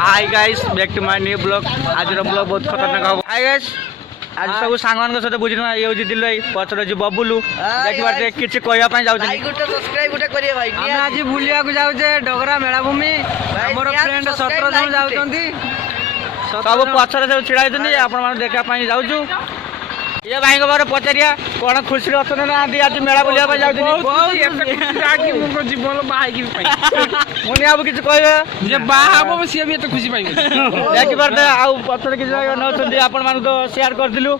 Hi guys back to my new blog. आज blog बहुत खतरनाक हम। हाय गाइस आज सब सांग सहित बुझ ये हूँ दिल भाई पचर जी बबुलू देखिए किसी कहवाई जाऊँ आज बुलिया जाऊे डगरा मेलाभूमि मोर फ्रेंड 17 जन जाऊँगी सब पचर सब छिड़ा होती आपण देखापी जाऊँ। ये भाई बारे पचारिया कौन खुशी अच्छा ना आज मेला बुलिया जीवन बाहर मुझे अब किसी कहे बाहर सी भी खुशी पाई देखिए आउ पचर किसी नौकरी आपण मान तो सेयार करूँ।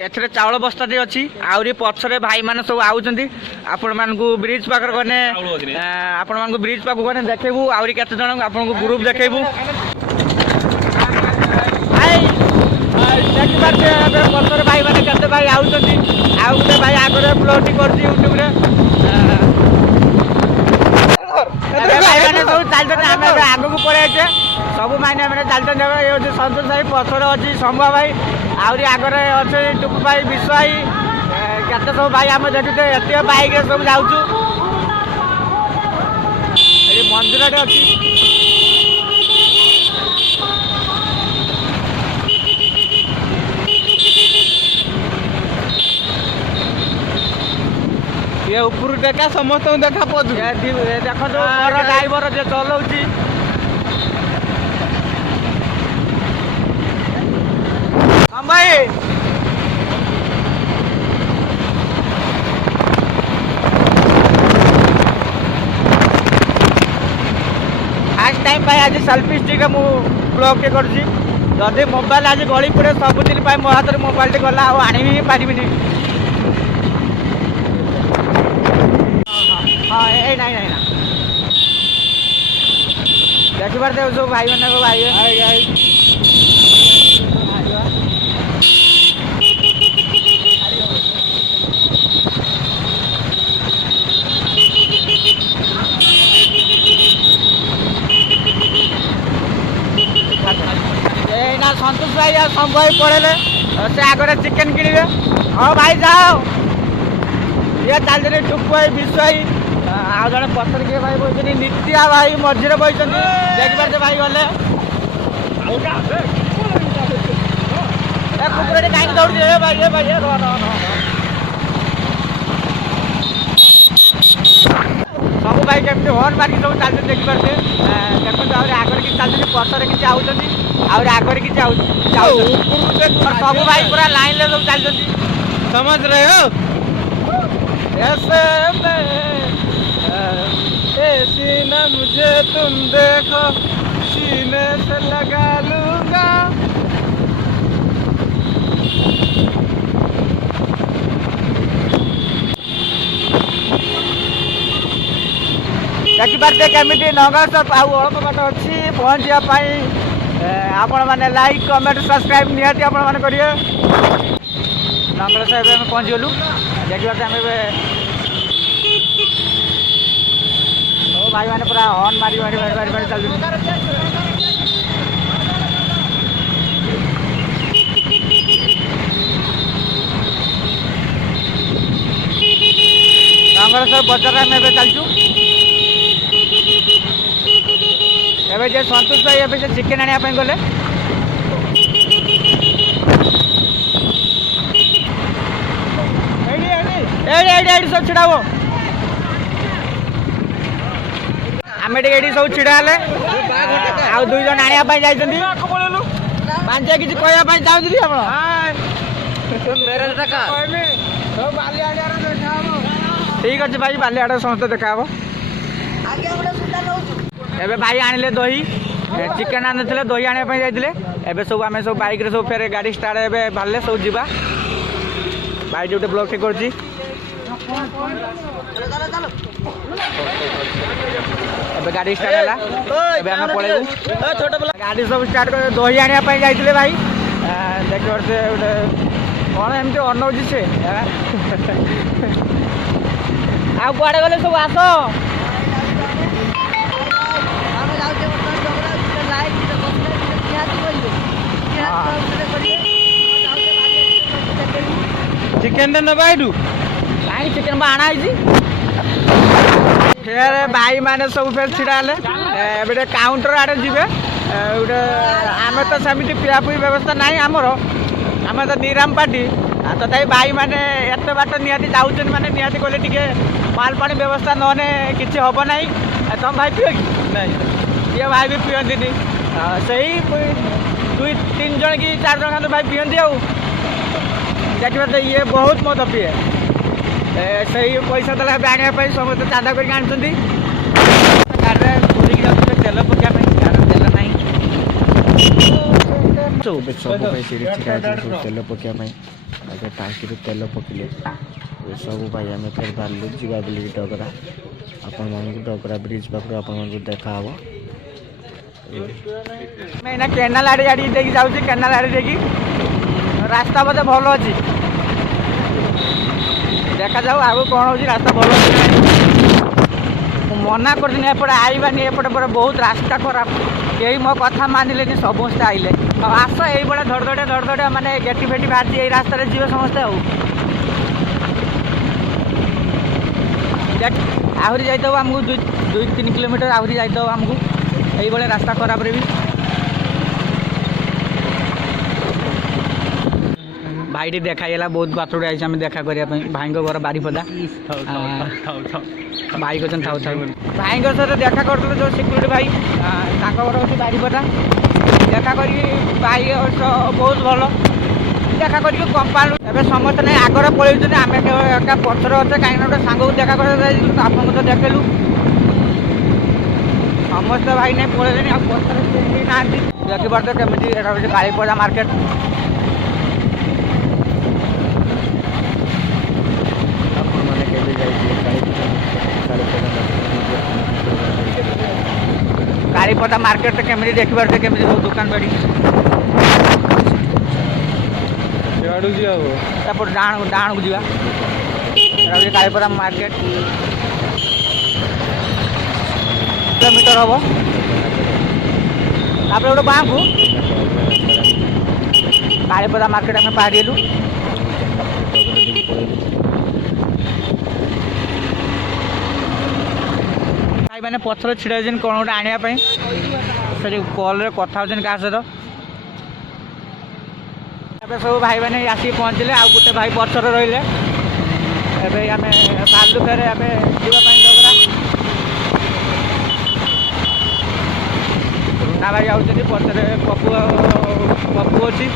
एथरे चाउल बस्ताटे अच्छी आहरी पछरे भाई मैंने सब आउଛନ୍ତି आपण मानकु ब्रिज पाखर गने आपण मानकु ब्रिज पाखु गने देखेबू आहरी केते जण आपण को ग्रुप देखेबू। देखी पारे पछरे भाई मैंने केते भाई आउଛନ୍ତି आउ गोटे भाई आगरे ब्लॉग करछि यूट्यूब रे भाई मैंने सब चलते आम आग को पड़े सब मायने मैंने चलते ये सतोष भाई पछर अच्छी शंभा भाई आहरी आगरे अच्छे टुकु भाई विश्व भाई केते सब भाई आम देखुते एत बाइक सब जाऊँ मंदिर अच्छी ये ऊपर देखा समस्त देखा पदू देख ड्राइवर जे चलाऊँ भाई फास्ट टाइम भाई आज सेल्फी स्टिक मु ब्लॉग के करुँची जदि मोबाइल आज गली पड़े सबुदिन मो हाथ में मोबाइल गला आनी पारि हाँ ये नहीं नहीं ना देखी पारे सब भाई मैंने भाई सतोष भाई और शंभु भाई पड़े से आगे चिकेन किणवे। हाँ भाई जाओ ये चलते टुकु भाई विश्व भाई आ जड़े पथर किए भाई बोलते नित्या भाई मझे बही देखी पारे भाई गले कुकुर कहीं दौड़ी भाई भाई सब भाई केमती हर्न मारिक सब चलते देखी पारे देखते आगे कि चलते पथर किसी आउट आगे किसी सब भाई पूरा लाइन ले सब चलते समझ रहे हो सीना मुझे तुम देखो सीने से लगा लूंगा। देखी पारे केमिटी नगर अल्प बाट अच्छी पहुँचापी आपण मैंने लाइक कमेंट सब्सक्राइब निहाती आपण मैंने करेंगे। नगर साहेब आम पहुँचीगलु देखी पारे भाई मैंने पूरा हॉर्न मारी मारी मारी मारी मारी चल नंगलेश्वर बजार में चलचु एवं जे सतोष भाई एवं से चिकेन आने गले सब छिड़ा आम सब छिड़ा आउ दुई जन आने जाइए पांच किसी कहवाई चाहते ठीक अच्छे भाई बालियाड़ समस्त देखा एबे भाई आनिले दही चिकेन आनी दही आने जाते सब आम सब बाइक सब फेर गाड़ी स्टार्ट ए बाहर सब जीवा भाई जो ब्लॉग टे कर गाड़ी स्टार्ट है पलू गाड़ी सब स्टार्ट कर दही आने जाते भाई देख गोटे कौन एमती अनौजी से आड़े गले सब आस चिकेन कहीं चिकेन आना फिर भाई मैंने सब फिर छिड़ा काउंटर आड़े जी गोटे आम तो सेमती पिआपी व्यवस्था ना आमर आम तो निराम पार्टी तथापि भाई मैंने एत बाट निहाती जाऊँ मैंने निहाती कहले टी माल पानी व्यवस्था नने किसी हम ना तुम भाई पियो कि नहीं ये भाई भी पियंती से 2-3 जन कि 4 जन खाते भाई पियंती देखिए तो ये बहुत मत पिए से पैसा देला आने समस्त चांदा करके आनी गाड़ी घूरिक जाते तेल पकाइए तेल ना सब तेल पकाइए आगे टांकी तेल पकड़े सब भाई आम फिर बाहर जा बोल डगरा आपण डगरा ब्रिज पाखे आप देखा मैं केनाल आड़े आड़ी जाऊँ केनाल आड़े देखी रास्ता बोधे भल अच्छी देखा जाऊ आग कौन हो रास्ता भल अच्छी मना कर एपटे आईबानी एपटे पर बहुत रास्ता खराब कई मो कथा मानिले समस्ते आइले आस यही धड़धड़े माने गेटी फेटी बाहर यही रास्ता जीव समस्ते आहरी जाइए आमको 2-3 किलोमीटर आहरी जाइए आमको यही रास्ता खराब भी भाई देखाईला बहुत बाथरूम आई देखा करने भाई घर बारीपदा भाई कहते थाउ थाउ भाई सहित देखा कर जो सिक्यूरीटी भाई घर हूँ बारीपदा देखा कर भाई बहुत भल देखा कर कंपाउंड ए समस्त नहीं आगे पलैन आम एका पचर अच्छे कहीं गोटे सांग को देखा कर आपको तो देखेलु समस्त भाई नहीं पलैन पचर ना देखिपार तो कमी कालीपदा मार्केट कालीपदा मार्केट केमी देखिपार केमी सब दुकान बाड़ी डाण को जा कालीपदा मार्केट किलोमीटर हम तापर गोटे बाँ को कालीपदा मार्केट आम बाहरीलु भाई मैंने पथर छिड़ा कौन गोटे आने से कल कथा क्या सहित सब भाई मैंने आसिक पहुँचले आ गोटे भाई पचर रही आम बाहर फेर आम जावाई डगरा रुना भाई आउट पचर पपु अच्छी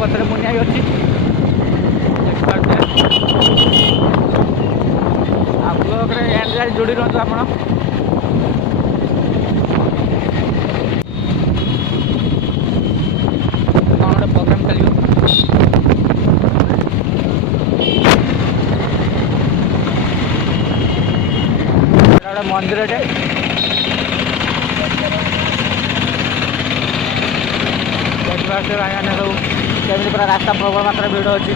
पचर मुनिया भी अच्छी ब्लॉग एंड जाए जोड़ी रुहतु आप कौन गोटे प्रोग्राम चलो गोटे मंदिर देखिए भाई मैंने सब केमी पूरा रास्ता प्रबल मात्रा भिड़ अच्छी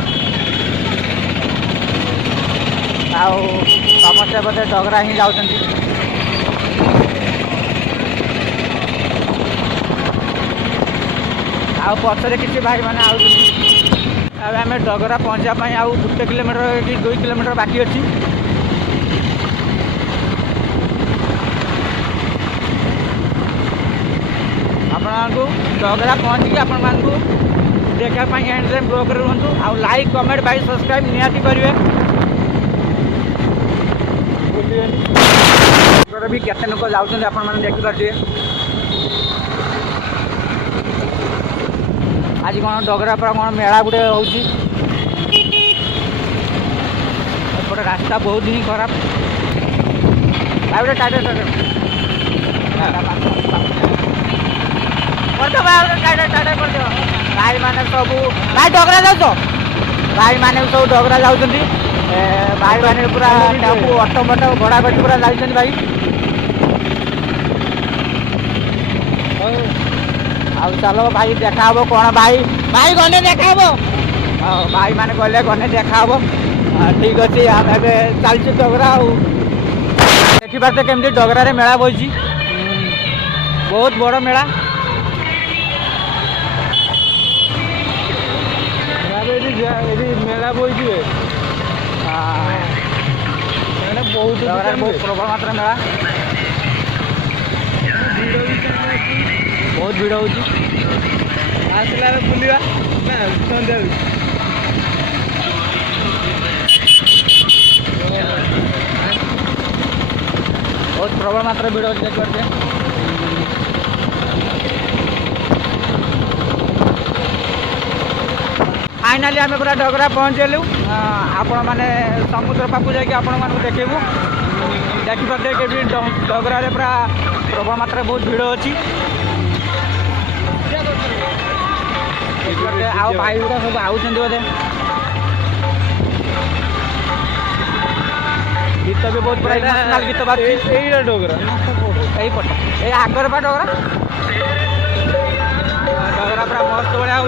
समस्या बोधे डगरा ही जाऊँ पचरे किसी भाई मैंने आम डगरा पहुँचापी आउ 1 किलोमीटर कि 2 किलोमीटर बाकी अच्छी आपको डगरा पहुँचिकी आपण देखापी एंड टाइम ब्लॉग रुहतु आउ लाइक कमेंट भाई सब्सक्राइब निहाती करेंगे भी केते लोक जाऊँ आप देखिपे आज कौन डगरा पर कौन मेला गुटे होपटे रास्ता बहुत ही खराब गोटे टाइट भाई मैंने सब भाई डगरा जाऊ भाई मैंने सब डगरा जाऊँ भाई मैंने पूरा ऑटो मटो भड़ा कर पूरा जाइए भाई आ चलो भाई देखा कौन भाई भाई गने देखा भाई मैंने कहले गने देखा ठीक अच्छे आम चलती डगरा देखिपारे केमती डगरा मेला बही बहुत बड़ मेला मेला बही बहुत प्रबल मात्रा मेला बहुत भिड़ होची आसला बुलिया ना संध्या बहुत प्रबल मात्रा भिड़ होची देख पारते फाइनाली आम पूरा डगरा पहुँचलु आपण मैंने समुद्र पाक जाकि आपण मानक देखू देखिपारे कि डगरा पूरा प्रबल मात्रा बहुत भिड़ अच्छी आओ भाई गुड़ा सब आउट बोधे गीत भी बहुत पूरा इमोशनल गीत बाहर डगरा यही पट ये आगर पा डगरा डगरा पूरा मस्त भाया हो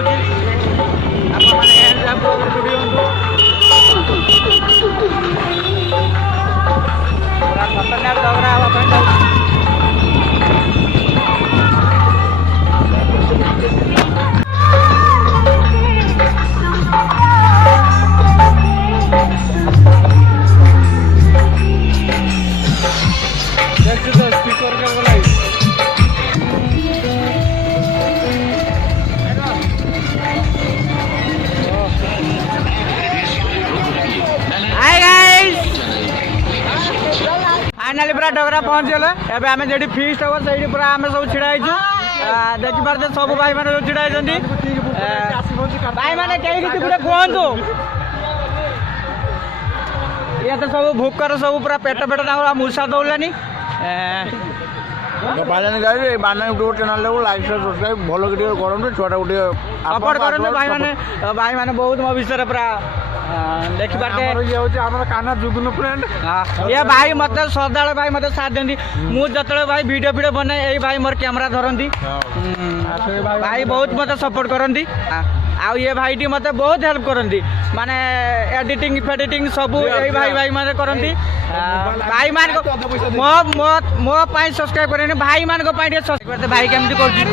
खतरनाक डगरा हवा स्पीकर का बोला फाइनाली पूरा डगरा पहुँच गले एबे आमे जेडी फीस्ट हो सेडी पूरा आमे सब छिड़ा आइछु देखि पारते सब भाई माने जो छिड़ा आइछंती भाई माने केही किछि पूरा कोहंतु ये तो सब भूकर सब पूरा पेट पेट ना मूसा दौलानी बालानी गाड़ी बालानी यूट्यूब चैनल ले लाइक शेयर सब्सक्राइब भलो वीडियो करंतु छोटा वीडियो सपोर्ट करंतु भाई माने बहुत मो विषय पूरा देखि पारते ये होची हमर काना जुगनु फ्रेंड ये भाई मते सदाळे भाई मते साथ देंदी मु जतळे भाई वीडियो बनाए एई भाई मोर कैमरा धरंदी भाई बहुत मते सपोर्ट करंदी आ ये भाई टी मते बहुत हेल्प करंदी माने एडिटिंग फेडिटिंग सब एई भाई माने करंदी भाई मान को मो पाई सब्सक्राइब करनी भाई मान को पाई सब्सक्राइब करते भाई केमती करती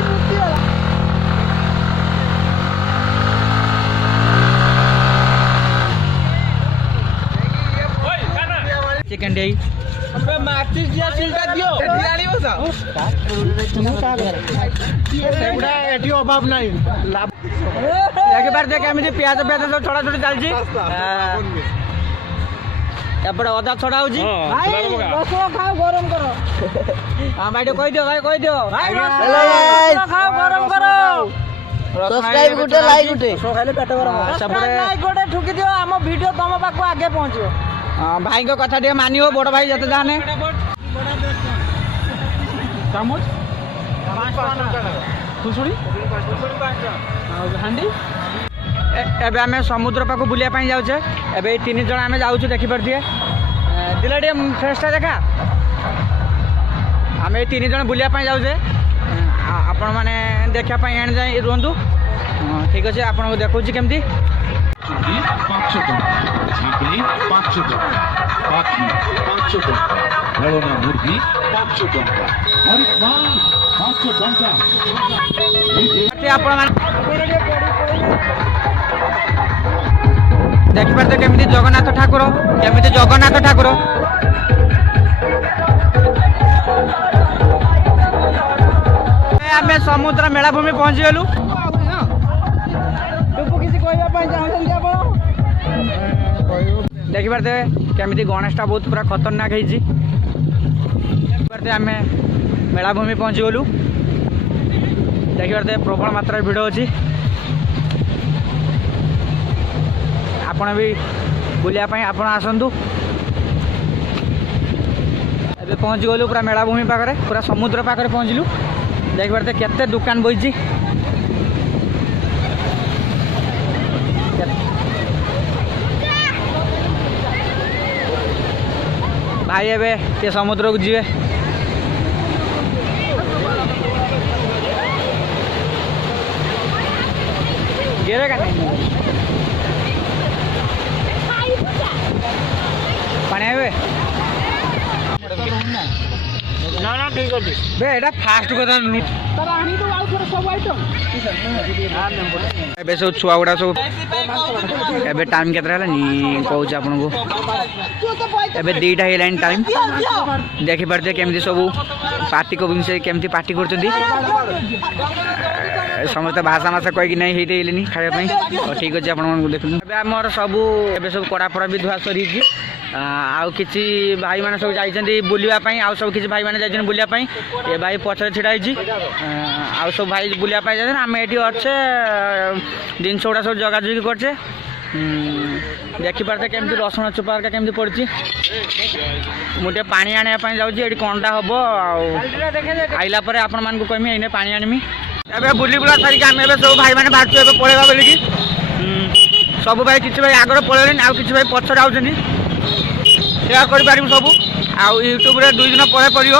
चिकन डे अबे माचिस दिया सिलटा दियो दियाली बसा सेगुडा एठी अभाव नाही लाभ एक बार देख एमती प्याज सब छोड़ा छोड़ी चलची एपटे अदा छड़ा होची भाई रसुण खाओ गरम करो हां भाई कहि दियो भाई रसुण खाओ गरम करो सब्सक्राइब गुटे लाइक गुटे सो खाइले पेट गरम सब्सक्राइब लाइक गुटे ठुकी दियो हम वीडियो तम पाको आगे पहुंचियो भाई को कथा मानियो बड़ भाई जते जाने एबे आमे समुद्र पाक बुलिया पाई जाउछे एबे 3 जण आमे जाउछु देखि परथिए दिलडे फेस्टा देखा आमे 3 जण बुलिया पाई जाउछे आपण माने देखा पाई एण जाई रुहंतु ठीक अछि आपण को देखौछि केमती ঝাঁকড়ি 500 টাকা পাখি 500 টাকা ললনা মুরগি 500 টাকা হরিক মাছ 500 টাকা आपण देखि पारते केमिति जगन्नाथ ठाकुर आमे समुद्र मेलाभूमि पहुंची गलु देखि पारते केमिति गणेशटा बहुत पूरा खतरनाक है पारते आमे मेलाभूमि पहुंची गलु देखि पारते प्रबल मात्रा भिड़ अच्छी आपण भी बुलिया पाई आपण आसंतु एबे पहुंची गलु पूरा मेलाभूमि पाखरे पूरा समुद्र पाखरे पहुंचलु देख पारते केते दुकान बइची भाई एबे ये समुद्र को जीवे गिरे का नहीं पानी आवे ना ठीक अछि बे एटा फास्ट कथा तर आनी तो आउ थोड़ा सब आइटम ଏବେ ସବୁ ଛୁଆ ଗୁଡ଼ା ସବୁ ଏବେ ଟାଇମ୍ କେତେ ହେଲାନି କହୁଛି ଆପଣଙ୍କୁ ଏବେ 2ଟା ହେଇଗଲାଣି ଟାଇମ୍ ଦେଖିପାରୁଥିବେ କେମିତି ସବୁ ପାର୍ଟି ସେ କେମିତି ପାର୍ଟି କରୁଛନ୍ତି ସମସ୍ତେ ଭାଷା ମାସା କହିକି ନାହିଁ ହେଇତେ ହେଇଲେନି ଖାଇବା ପାଇଁ ଠିକ୍ ଅଛି ଆପଣମାନଙ୍କୁ ଦେଖନ୍ତୁ ଏବେ ଆମର ସବୁ ଏବେ ସବୁ କଡ଼ା ଫଡ଼ା ବି ଧୁଆ ସରିଛି ଆଉ କିଛି ଭାଇମାନେ ସବୁ ଯାଇଛନ୍ତି ବୁଲିବା ପାଇଁ ଆଉ ସବୁ କିଛି ଭାଇମାନେ ଯାଇଛନ୍ତି ବୁଲିବା ପାଇଁ ଏ ଭାଇ ପଛରେ ଛିଡ଼ା ହେଇଛି ଆଉ ସବୁ ଭାଇ ବୁଲିବା ପାଇଁ ଯାଇଛନ୍ତି ଆମେ ଏଠି ଅଛେ ଜିନିଷ ଗୁଡ଼ା ସବୁ ଜଗାଜଗି କରୁଛେ ଦେଖିପାରୁଛେ କେମିତି ରସୁଣ ଚୋପା ହେରିକା କେମିତି ପଡ଼ିଛି ମୁଁ ଟିକେ ପାଣି ଆଣିବା ପାଇଁ ଯାଉଛି ଏଠି କ'ଣଟା ହେବ ଆଉ ଆଇଲା ପରେ ଆପଣମାନଙ୍କୁ କହିମି ଏଇନେ ପାଣି ଆଣିମି ଏବେ ବୁଲି ବୁଲା ସାରିକି ଆମେ ଏବେ ସବୁ ଭାଇମାନେ ବାହାରୁଛୁ ଏବେ ପଳେଇବା ବୋଲିକି ସବୁ ଭାଇ କିଛି ଭାଇ ଆଗରେ ପଳେଇଲେଣି ଆଉ କିଛି ଭାଇ ପଛରେ ଆଉଛନ୍ତି ସେୟାର କରିପାରିବୁ ସବୁ ଆଉ ୟୁଟ୍ୟୁବରେ 2 ଦିନ ପରେ ପଡ଼ିବ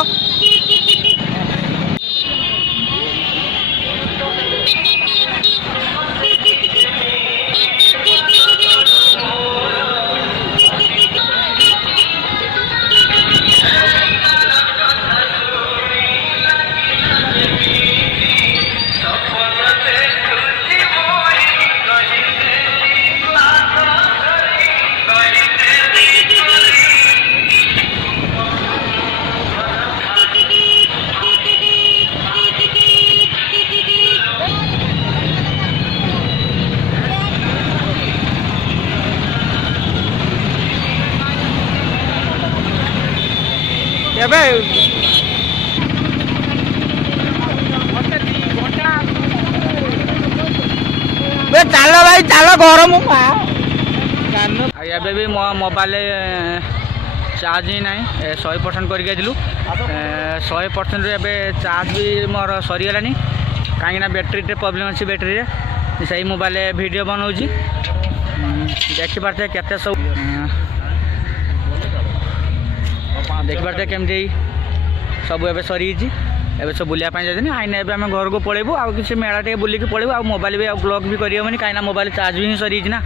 ଏବେ ଚାଲ ଭାଇ ଚାଲ ଗରମ ଏବେ ବି ମୋ ମୋବାଇଲ ଚାର୍ଜ ହିଁ ନାହିଁ 100% କରିକି ଯାଇଥିଲୁ 100%ରୁ ଏବେ ଚାର୍ଜ ବି ମୋର ସରିଗଲାଣି କାହିଁକିନା ବ୍ୟାଟେରୀଟେ ପ୍ରୋବ୍ଲେମ୍ ଅଛି ବ୍ୟାଟେରୀରେ ସେଇ ମୋବାଇଲ ଭିଡ଼ିଓ ବନାଉଛି ଦେଖିପାରୁଥିବେ କେତେ ସବୁ ଦେଖିପାରୁଥିବେ କେମିତି ସବୁ ଏବେ ସରିଯାଇଛି ଏବେ ସବୁ ବୁଲିବା ପାଇଁ ଯାଇଛନ୍ତି ଆଇନେ ଏବେ ଆମେ ଘରକୁ ପଳେଇବୁ ଆଉ କିଛି ମେଳା ଟିକେ ବୁଲିକି ପଳେଇବୁ ଆଉ ମୋବାଇଲ ବି ଆଉ ବ୍ଲଗ୍ ବି କରିହେବନି କାହିଁକିନା ମୋବାଇଲ ଚାର୍ଜ ବି ହିଁ ସରିଯାଇଛି ନା